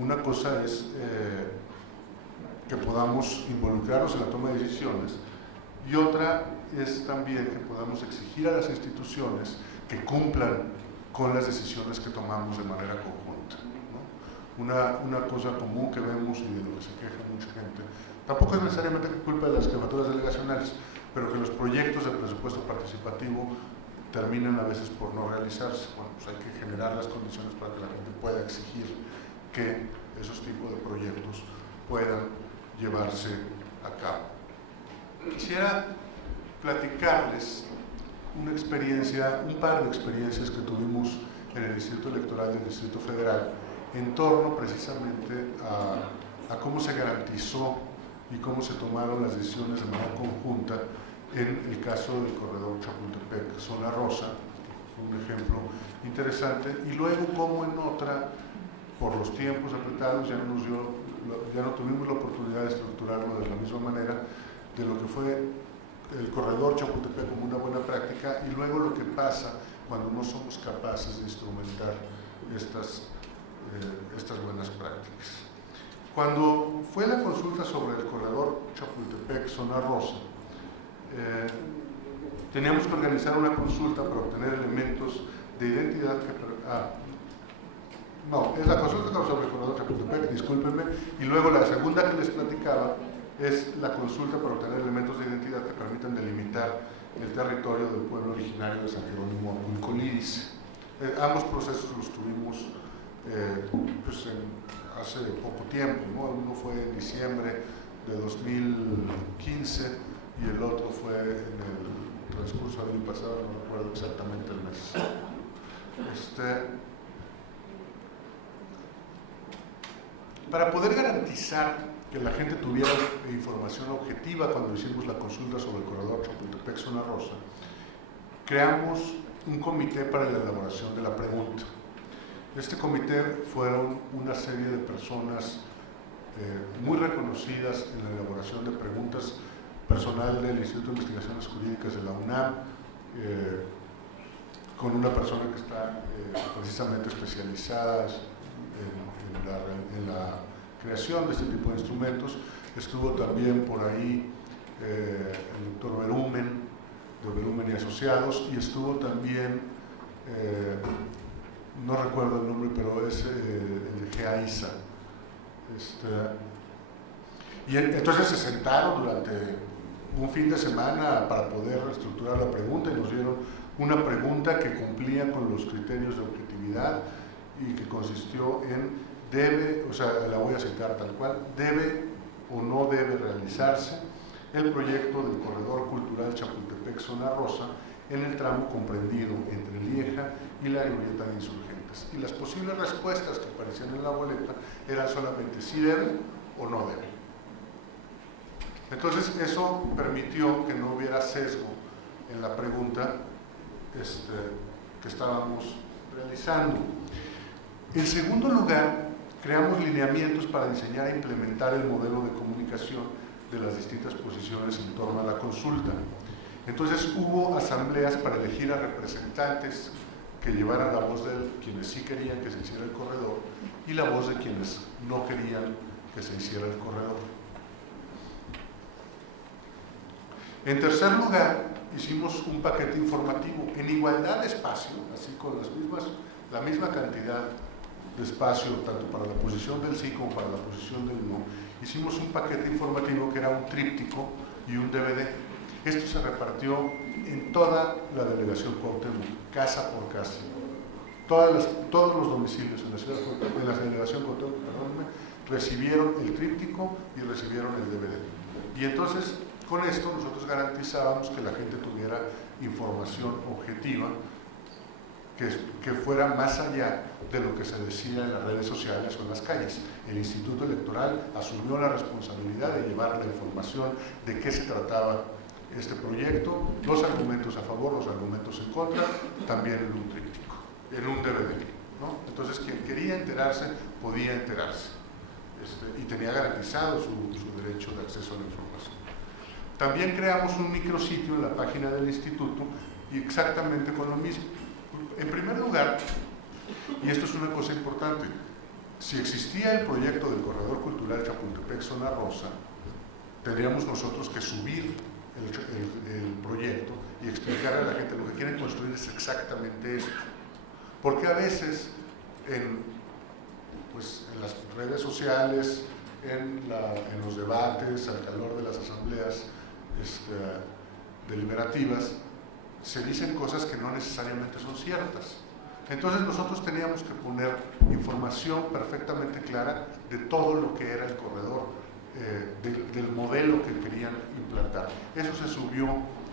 Una cosa es que podamos involucrarnos en la toma de decisiones, y otra es también que podamos exigir a las instituciones que cumplan con las decisiones que tomamos de manera conjunta, ¿no? Una cosa común que vemos y de lo que se queja mucha gente, tampoco es necesariamente culpa de las jefaturas delegacionales, pero que los proyectos de presupuesto participativo terminan a veces por no realizarse. Bueno, pues hay que generar las condiciones para que la gente pueda exigir que esos tipos de proyectos puedan llevarse a cabo. Quisiera platicarles un par de experiencias que tuvimos en el Distrito Electoral del Distrito Federal en torno precisamente a cómo se garantizó y cómo se tomaron las decisiones de manera conjunta en el caso del corredor Chapultepec-Zona Rosa, que fue un ejemplo interesante, y luego cómo en otra, por los tiempos apretados, ya no tuvimos la oportunidad de estructurarlo de la misma manera, de lo que fue el corredor Chapultepec como una buena práctica, y luego lo que pasa cuando no somos capaces de instrumentar estas buenas prácticas. Cuando fue la consulta sobre el corredor Chapultepec-Zona Rosa, teníamos que organizar una consulta para obtener elementos de identidad es la consulta sobre el corredor Chapultepec, discúlpenme, y luego la segunda que les platicaba es la consulta para obtener elementos de identidad que permitan delimitar el territorio del pueblo originario de San Jerónimo Apulcolidis. Ambos procesos los tuvimos hace poco tiempo, ¿no? Uno fue en diciembre de 2015 y el otro fue en el transcurso del año pasado, no recuerdo exactamente el mes. Para poder garantizar que la gente tuviera información objetiva cuando hicimos la consulta sobre el corredor Chapultepec-Zona Rosa, creamos un comité para la elaboración de la pregunta. Este comité fueron una serie de personas muy reconocidas en la elaboración de preguntas, personal del Instituto de Investigaciones Jurídicas de la UNAM, con una persona que está precisamente especializada en la creación de este tipo de instrumentos. Estuvo también por ahí el doctor Berumen, de Berumen y Asociados, y estuvo también, no recuerdo el nombre, pero es el de GEAISA. Y entonces se sentaron durante un fin de semana para poder estructurar la pregunta, y nos dieron una pregunta que cumplía con los criterios de objetividad y que consistió en la voy a citar tal cual: debe o no debe realizarse el proyecto del corredor cultural Chapultepec-Zona Rosa en el tramo comprendido entre Lieja y la glorieta de Insurgentes. Y las posibles respuestas que aparecían en la boleta eran solamente si debe o no debe. Entonces eso permitió que no hubiera sesgo en la pregunta que estábamos realizando. En segundo lugar, creamos lineamientos para diseñar e implementar el modelo de comunicación de las distintas posiciones en torno a la consulta. Entonces hubo asambleas para elegir a representantes que llevaran la voz de quienes sí querían que se hiciera el corredor y la voz de quienes no querían que se hiciera el corredor. En tercer lugar, hicimos un paquete informativo en igualdad de espacio, así con la misma cantidad de espacio, tanto para la posición del sí como para la posición del no. Hicimos un paquete informativo que era un tríptico y un DVD. Esto se repartió en toda la delegación Cuauhtémoc, casa por casa. Todos los domicilios en la delegación Cuauhtémoc, recibieron el tríptico y recibieron el DVD. Y entonces, con esto nosotros garantizábamos que la gente tuviera información objetiva que fuera más allá de lo que se decía en las redes sociales o en las calles. El Instituto Electoral asumió la responsabilidad de llevar la información de qué se trataba este proyecto, los argumentos a favor, los argumentos en contra, también en un tríptico, en un DVD, ¿no? Entonces quien quería enterarse podía enterarse y tenía garantizado su derecho de acceso a la información. También creamos un micrositio en la página del instituto y exactamente con lo mismo. En primer lugar, y esto es una cosa importante, si existía el proyecto del Corredor Cultural Chapultepec-Zona Rosa, tendríamos nosotros que subir el proyecto y explicar a la gente lo que quieren construir es exactamente esto. Porque a veces en las redes sociales, en los debates, al calor de las asambleas deliberativas, se dicen cosas que no necesariamente son ciertas. Entonces nosotros teníamos que poner información perfectamente clara de todo lo que era el corredor, del modelo que querían implantar. Eso se subió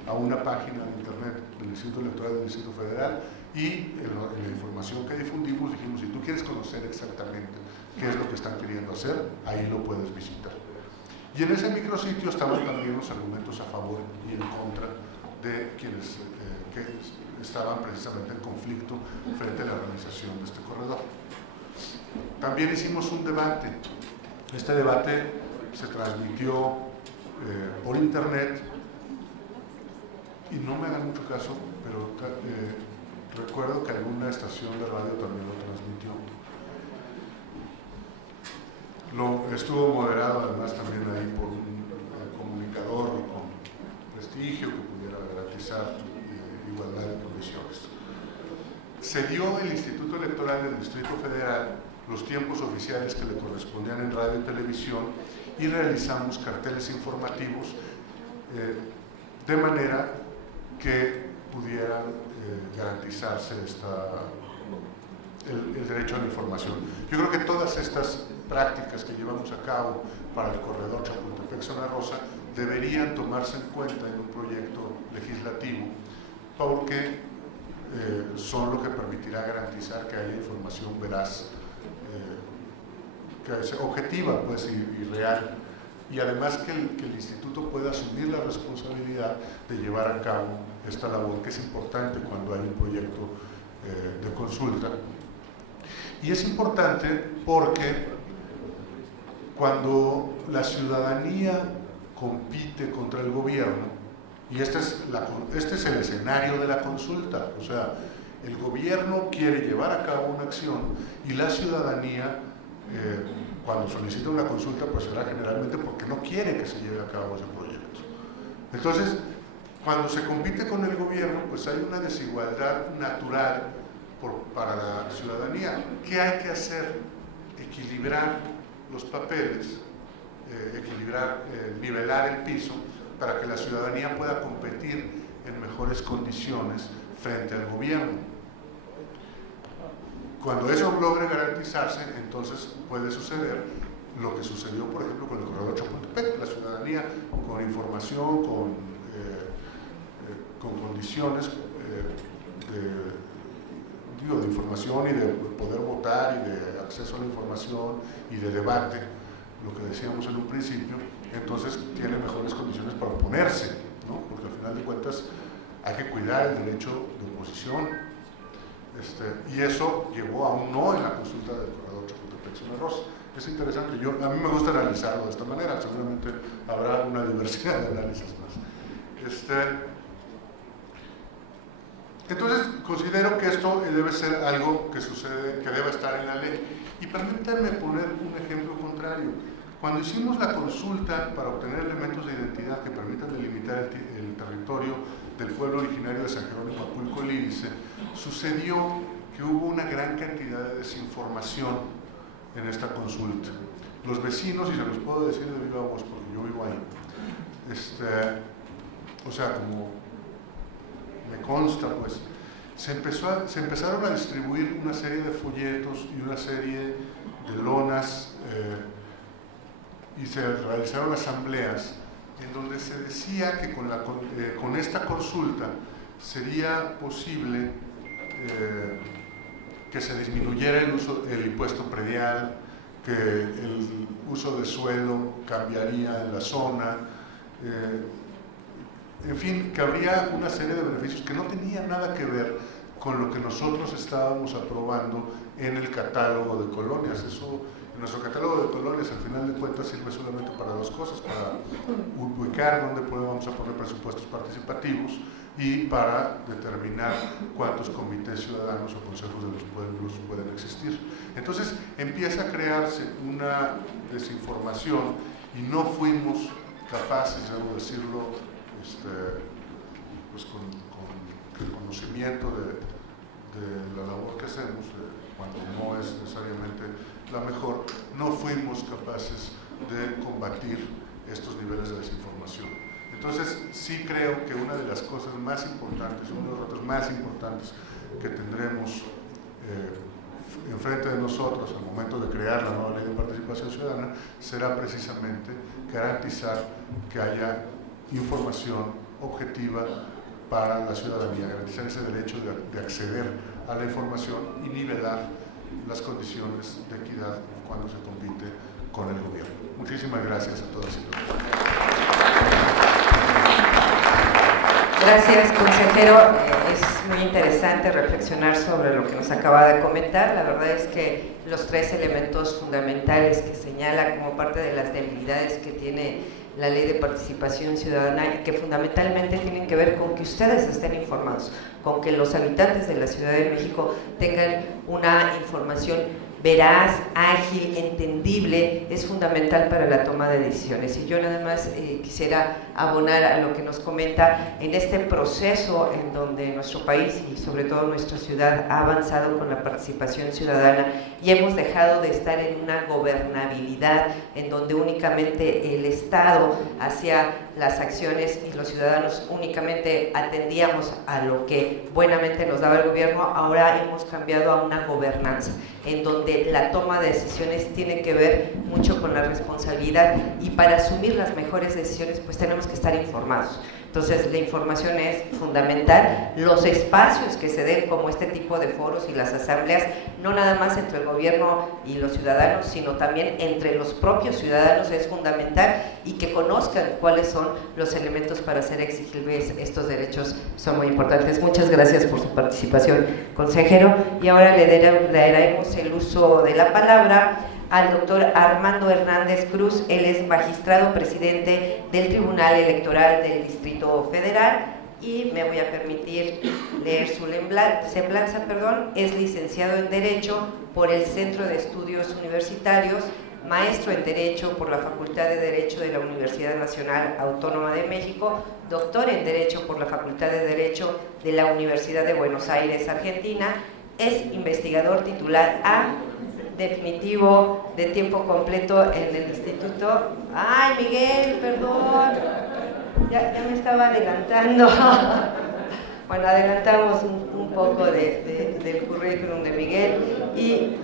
a una página de internet del Instituto Electoral del Distrito Federal y en la información que difundimos dijimos, si tú quieres conocer exactamente qué es lo que están queriendo hacer, ahí lo puedes visitar. Y en ese micrositio estaban también los argumentos a favor y en contra de quienes que estaban precisamente en conflicto frente a la organización de este corredor. También hicimos un debate. Este debate se transmitió por internet y no me hagan mucho caso, pero recuerdo que alguna estación de radio también lo transmitió. Estuvo moderado además también ahí por un comunicador con prestigio que pudiera garantizar igualdad de condiciones. Se dio el Instituto Electoral del Distrito Federal los tiempos oficiales que le correspondían en radio y televisión y realizamos carteles informativos de manera que pudieran garantizarse el derecho a la información. Yo creo que todas estas prácticas que llevamos a cabo para el corredor Chapultepec-Zona Rosa deberían tomarse en cuenta en un proyecto legislativo porque son lo que permitirá garantizar que haya información veraz, que sea objetiva pues, y real, y además que el instituto pueda asumir la responsabilidad de llevar a cabo esta labor que es importante cuando hay un proyecto de consulta. Y es importante porque cuando la ciudadanía compite contra el gobierno, y este es el escenario de la consulta, o sea, el gobierno quiere llevar a cabo una acción y la ciudadanía, cuando solicita una consulta, pues será generalmente porque no quiere que se lleve a cabo ese proyecto. Entonces, cuando se compite con el gobierno, pues hay una desigualdad natural para la ciudadanía. ¿Qué hay que hacer? Equilibrar los papeles, nivelar el piso para que la ciudadanía pueda competir en mejores condiciones frente al gobierno. Cuando eso logre garantizarse, entonces puede suceder lo que sucedió, por ejemplo, con el corredor Chapultepec. La ciudadanía con información, con condiciones de información y de poder votar y de acceso a la información y de debate, lo que decíamos en un principio, entonces tiene mejores condiciones para oponerse, ¿no? Porque al final de cuentas hay que cuidar el derecho de oposición, y eso llevó a un no en la consulta del corredor Chapultepec-Zona Rosa. Es interesante, a mí me gusta analizarlo de esta manera, seguramente habrá una diversidad de análisis más. Entonces, considero que esto debe ser algo que sucede, que debe estar en la ley. Y permítanme poner un ejemplo contrario. Cuando hicimos la consulta para obtener elementos de identidad que permitan delimitar el territorio del pueblo originario de San Jerónimo Apulco Lídice, sucedió que hubo una gran cantidad de desinformación en esta consulta. Los vecinos, y se los puedo decir de viva voz porque yo vivo ahí, o sea, como me consta, pues, se empezaron a distribuir una serie de folletos y una serie de lonas y se realizaron asambleas en donde se decía que con esta consulta sería posible que se disminuyera el impuesto predial, que el uso de suelo cambiaría en la zona, en fin, que habría una serie de beneficios que no tenían nada que ver con lo que nosotros estábamos aprobando en el catálogo de colonias. Eso, en nuestro catálogo de colonias, al final de cuentas, sirve solamente para dos cosas: para ubicar dónde vamos a poner presupuestos participativos y para determinar cuántos comités ciudadanos o consejos de los pueblos pueden existir. Entonces empieza a crearse una desinformación y no fuimos capaces, debo decirlo, pues con el conocimiento de la labor que hacemos, cuando no es necesariamente la mejor, no fuimos capaces de combatir estos niveles de desinformación. Entonces, sí creo que una de las cosas más importantes, uno de los retos más importantes que tendremos enfrente de nosotros al momento de crear la nueva ley de participación ciudadana será precisamente garantizar que haya información objetiva para la ciudadanía, garantizar ese derecho de acceder a la información y nivelar las condiciones de equidad cuando se compite con el gobierno. Muchísimas gracias a todas y todos. Gracias, consejero. Es muy interesante reflexionar sobre lo que nos acaba de comentar. La verdad es que los tres elementos fundamentales que señala como parte de las debilidades que tiene la Ley de Participación Ciudadana y que fundamentalmente tienen que ver con que ustedes estén informados, con que los habitantes de la Ciudad de México tengan una información veraz, ágil, entendible, es fundamental para la toma de decisiones. Y yo nada más quisiera abonar a lo que nos comenta en este proceso en donde nuestro país y sobre todo nuestra ciudad ha avanzado con la participación ciudadana y hemos dejado de estar en una gobernabilidad en donde únicamente el Estado hacía las acciones y los ciudadanos únicamente atendíamos a lo que buenamente nos daba el gobierno. Ahora hemos cambiado a una gobernanza en donde la toma de decisiones tiene que ver mucho con la responsabilidad y para asumir las mejores decisiones pues tenemos que estar informados. Entonces la información es fundamental, los espacios que se den como este tipo de foros y las asambleas, no nada más entre el gobierno y los ciudadanos, sino también entre los propios ciudadanos es fundamental y que conozcan cuáles son los elementos para hacer exigibles estos derechos, son muy importantes. Muchas gracias por su participación, consejero, y ahora le daremos el uso de la palabra al doctor Armando Hernández Cruz. Él es magistrado presidente del Tribunal Electoral del Distrito Federal y me voy a permitir leer su semblanza, es licenciado en Derecho por el Centro de Estudios Universitarios, maestro en Derecho por la Facultad de Derecho de la Universidad Nacional Autónoma de México, doctor en Derecho por la Facultad de Derecho de la Universidad de Buenos Aires, Argentina, es investigador titular A definitivo de tiempo completo en el instituto. ¡Ay, Miguel, perdón! Ya me estaba adelantando. Bueno, adelantamos un poco del currículum de Miguel y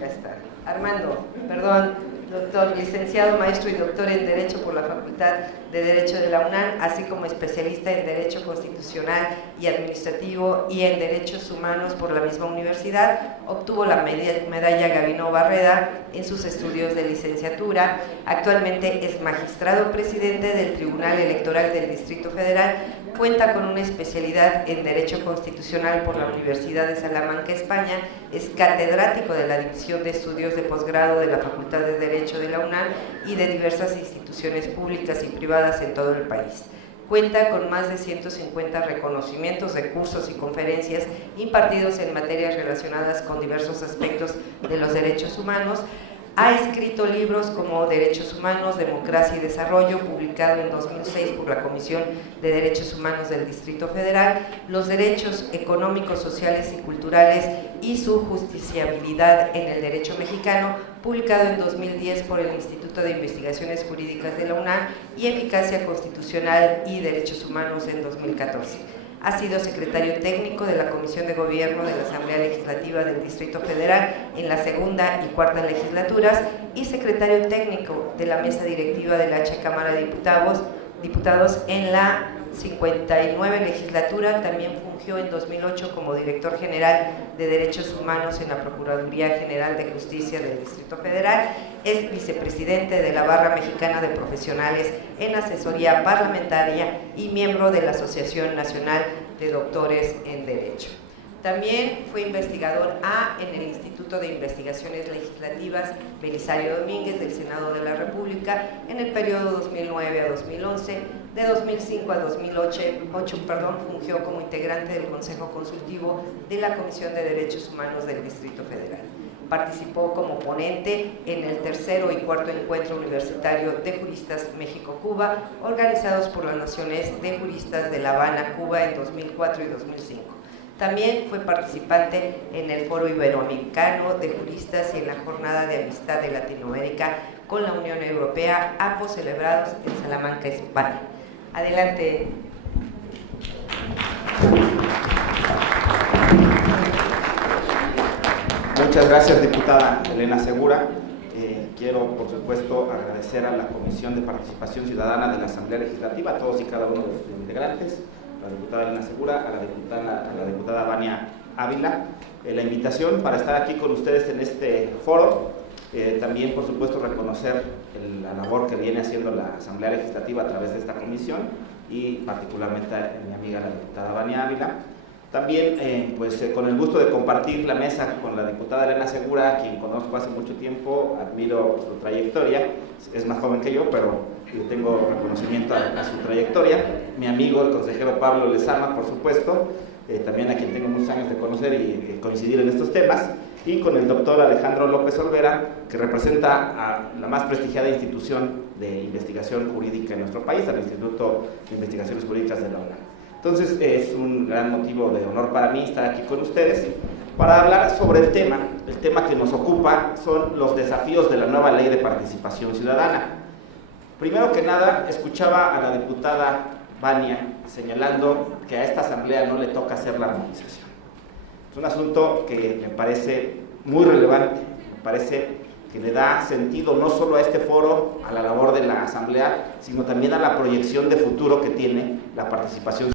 ya está. Armando, perdón, doctor, licenciado, maestro y doctor en Derecho por la Facultad de Derecho de la UNAM, así como especialista en Derecho Constitucional y Administrativo y en Derechos Humanos por la misma universidad. Obtuvo la medalla Gabino Barreda en sus estudios de licenciatura. Actualmente es magistrado presidente del Tribunal Electoral del Distrito Federal. Cuenta con una especialidad en Derecho Constitucional por la Universidad de Salamanca, España. Es catedrático de la División de Estudios de Posgrado de la Facultad de Derecho de la UNAM y de diversas instituciones públicas y privadas en todo el país. Cuenta con más de 150 reconocimientos de cursos y conferencias impartidos en materias relacionadas con diversos aspectos de los derechos humanos. Ha escrito libros como Derechos Humanos, Democracia y Desarrollo, publicado en 2006 por la Comisión de Derechos Humanos del Distrito Federal, Los Derechos Económicos, Sociales y Culturales y su Justiciabilidad en el Derecho Mexicano, publicado en 2010 por el Instituto de Investigaciones Jurídicas de la UNAM, y Eficacia Constitucional y Derechos Humanos en 2014. Ha sido secretario técnico de la Comisión de Gobierno de la Asamblea Legislativa del Distrito Federal en la segunda y cuarta legislaturas y secretario técnico de la Mesa Directiva de la H Cámara de Diputados en la 59 legislatura. También fungió en 2008 como director general de Derechos Humanos en la Procuraduría General de Justicia del Distrito Federal. Es vicepresidente de la Barra Mexicana de Profesionales en Asesoría Parlamentaria y miembro de la Asociación Nacional de Doctores en Derecho. También fue investigador A en el Instituto de Investigaciones Legislativas Belisario Domínguez del Senado de la República en el periodo 2009 a 2011. De 2005 a 2008 fungió como integrante del Consejo Consultivo de la Comisión de Derechos Humanos del Distrito Federal. Participó como ponente en el tercero y cuarto encuentro universitario de juristas México-Cuba, organizados por las Naciones de Juristas de La Habana, Cuba, en 2004 y 2005. También fue participante en el Foro Iberoamericano de Juristas y en la Jornada de Amistad de Latinoamérica con la Unión Europea, ambos celebrados en Salamanca, España. Adelante. Muchas gracias, diputada Elena Segura. Quiero, por supuesto, agradecer a la Comisión de Participación Ciudadana de la Asamblea Legislativa, a todos y cada uno de sus integrantes, a la diputada Elena Segura, a la diputada Vania Ávila, la invitación para estar aquí con ustedes en este foro. También, por supuesto, reconocer la labor que viene haciendo la Asamblea Legislativa a través de esta comisión y particularmente a mi amiga la diputada Vania Ávila. También, con el gusto de compartir la mesa con la diputada Elena Segura, a quien conozco hace mucho tiempo, admiro su trayectoria, es más joven que yo, pero yo tengo reconocimiento a su trayectoria. Mi amigo, el consejero Pablo Lezama, por supuesto, también a quien tengo muchos años de conocer y coincidir en estos temas, y con el doctor Alejandro López Olvera, que representa a la más prestigiada institución de investigación jurídica en nuestro país, al Instituto de Investigaciones Jurídicas de la UNAM. Entonces, es un gran motivo de honor para mí estar aquí con ustedes para hablar sobre el tema que nos ocupa son los desafíos de la nueva Ley de Participación Ciudadana. Primero que nada, escuchaba a la diputada Vania señalando que a esta asamblea no le toca hacer la armonización. Es un asunto que me parece muy relevante, me parece que le da sentido no solo a este foro, a la labor de la asamblea, sino también a la proyección de futuro que tiene la participación